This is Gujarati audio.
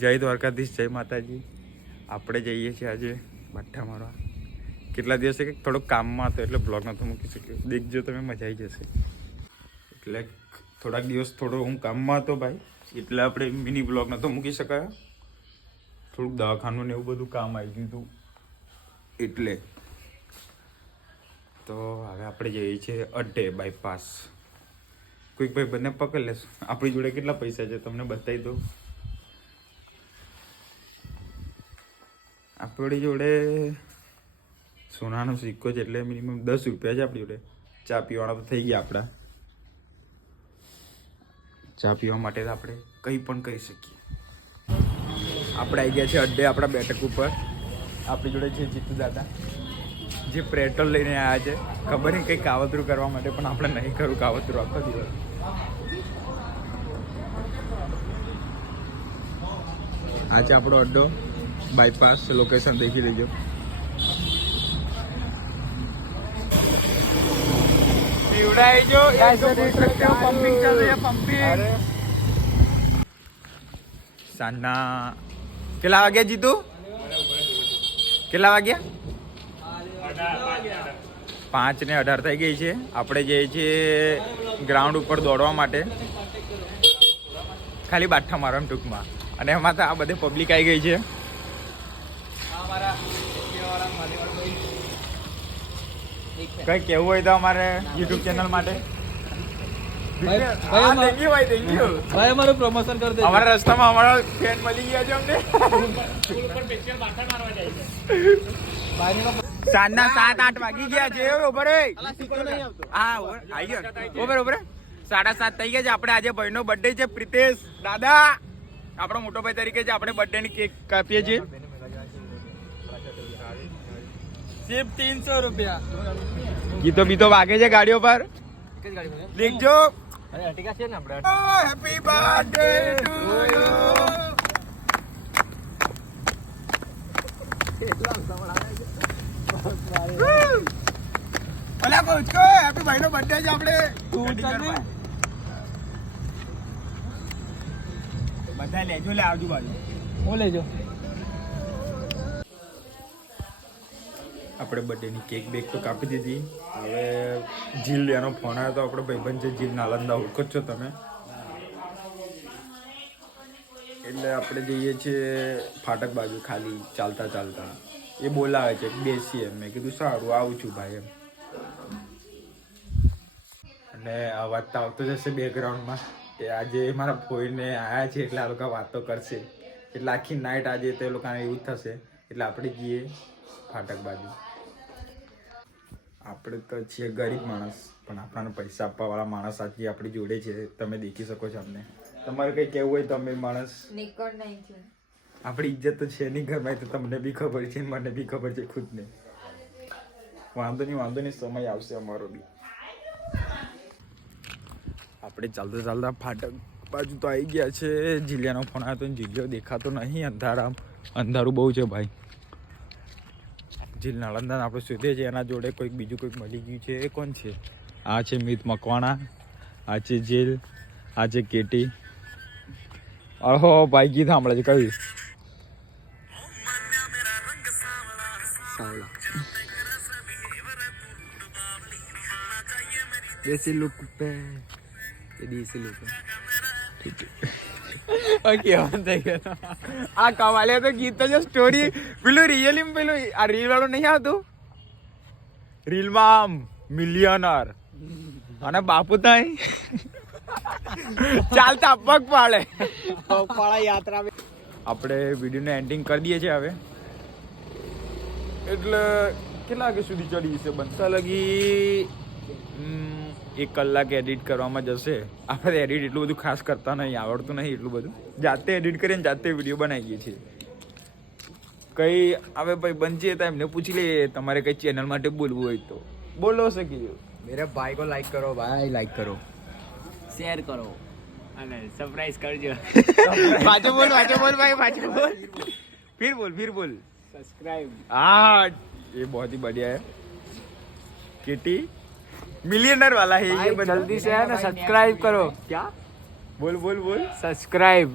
જય દ્વારકાધીશ, જય માતાજી. આપણે જઈએ છીએ આજે બાઠા મારવા. કેટલા દિવસે કે થોડોક કામમાં હતો એટલે બ્લોગ નહોતો મૂકી શક્યો. દેખજો તમે, મજા આવી જશે. એટલે થોડાક દિવસ હું કામમાં હતો ભાઈ, એટલે આપણે મિની બ્લોગ નહોતો મૂકી શકાયો. થોડુંક દવાખાનું ને એવું બધું કામ આવી ગયું હતું એટલે. તો હવે આપણે જઈએ છીએ અડ્ડે બાયપાસ. કોઈક ભાઈ બંને પકડ લેશું. આપણી જોડે કેટલા પૈસા છે તમને બતાવી દઉં. આપણી જોડે સોનાનો સિક્કો છે એટલે મિનિમમ 10 રૂપિયા છે આપણી જોડે. ચા પીવાના તો થઈ ગયા આપણા. ચા પીવા માટે તો આપણે કંઈ પણ કરી શકીએ. આપણે આવી ગયા છે અડ્ડે આપણા બેઠક ઉપર. આપણી જોડે છે જીતુ દાદા, જે પેટ્રોલ લઈને આવ્યા છે. ખબર નહીં કંઈ કાવતરું કરવા માટે, પણ આપણે નહીં કરું કાવતરું આખો દિવસ. આ છે આપણો અડ્ડો બાયપાસ. લોકેશન દેખી લેજો. સાંજના કેટલા વાગ્યા જીતુ? કેટલા વાગ્યા? 5:18 થઈ ગઈ છે. આપણે જઈએ છીએ ગ્રાઉન્ડ ઉપર દોડવા માટે, ખાલી બાઠા મારવા ટૂંકમાં. અને એમાં તો આ બધે પબ્લિક આવી ગઈ છે. કઈ કેવું હોય તો અમારે યુટ્યુબ ચેનલ માટે અમારું પ્રમોશન કરી દે. અમારા રસ્તામાં અમારા ફ્રેન્ડ મળી ગયા છે અમને. સાંજના 7-8 વાગી ગયા છે. ઉભો રે. હા આવી ગયો. ઉભો 7:30 થઈ ગયા છે. આપણે આજે ભાઈનો બર્થડે છે, પ્રિતેશ દાદા. આપણો મોટો ભાઈ તરીકે છે આપણે બર્થડે ની કેક કાપીએ છીએ. સિર્ફ 300 રૂપિયા. ગીતો બીતો વાગે છે ગાડીઓ પર. દેખજો. અરે અટિકા છે ને આપણે. Happy birthday to you. અલા કોચકો હેપી ભાઈનો બર્થડે છે આપણે. તું ચાલ ને. બધા લેજો, લે આવજો બાજુ. હું લેજો. આપણે બર્થડેની કેક બેક તો કાપી દીધી. હવે જીલ એનો ફોન આવ્યો તો આપણો ભાઈબંધ છે જીલ નાલંદા, ઓળખો છો તમે. એટલે આપણે જઈએ છીએ ફાટક બાજુ ખાલી ચાલતા ચાલતા. એ બોલાવે છે બેસીએ. મેં કીધું સારું આવું છું ભાઈ એમ. અને અવાજ તો આવતો જશે બેકગ્રાઉન્ડમાં. કે આજે મારા ફોઈને આવ્યા છે એટલે આ લોકો વાતો કરશે. એટલે આખી નાઇટ આજે તો એ લોકોને એવું જ થશે. એટલે આપણે જઈએ ફાટક બાજુ. આપણે તો છીએ ગરીબ માણસ, પણ આપણને પૈસા આપવાવાળા માણસ આજે આપણી જોડે છે. તમે દેખી શકો છો અમને. તમારે કંઈ કહેવું હોય તો અમે માણસ આપણી ઇજ્જત તો છે નહીં ઘરમાં. તો તમને બી ખબર છે, મને બી ખબર છે ખુદને. વાંધો નહીં, સમય આવશે અમારો બી. આપણે ચાલતા ચાલતા ફાટક બાજુ તો આવી ગયા છે. જીલિયાનો ફોન આવ્યો તો જીલિયો દેખાતો નહીં. અંધારું બહુ છે ભાઈ. જીલ નાલંદા આપણે શોધીએ છીએ. એના જોડે બીજું કોઈક મળી ગયું છે. એ કોણ છે? આ છે મિત મકવાણા, આ છે જીલ, આ છે કેટી. અહો ભાઈ ગીત સાંભળે છે. કયું? દેસી લુક પે દેસી લુક. આ કવાલે તો ગીત તો સ્ટોરી પેલું રિયલી પેલું આ રીલ વાળું નહીં આવતું. રીલમાં આમ મિલિયનર અને બાપુ થાય ચાલતા પગ પાડે. યાત્રા આપણે વિડીયોને એન્ડિંગ કરી દઈએ છીએ હવે. એટલે કેટલા વાગે સુધી ચડી જશે? બનતા લગી 1 કલાક એડિટ કરવામાં જશે. આપણે એડિટ એટલું બધું ખાસ કરતા નહીં, આવડતું નહીં એટલું બધું. જાતે એડિટ કરીને જાતે વિડીયો બનાવીએ છીએ. કંઈ હવે ભાઈ બનશે તો એમને પૂછી લઈએ તમારે કંઈ ચેનલ માટે બોલવું હોય તો બોલો શકીએ. मेरे भाई को लाइक करो भाई, लाइक करो, शेयर करो અને સરપ્રાઈઝ કરજો. પાછો બોલ ભાઈ, પાછો બોલ. फिर बोल. सब्सक्राइब. हाँ ये बहुत ही बढ़िया है. किटी मिलियनर वाला है ये. जल्दी से है ना सब्सक्राइब करो. क्या? बोल सब्सक्राइब.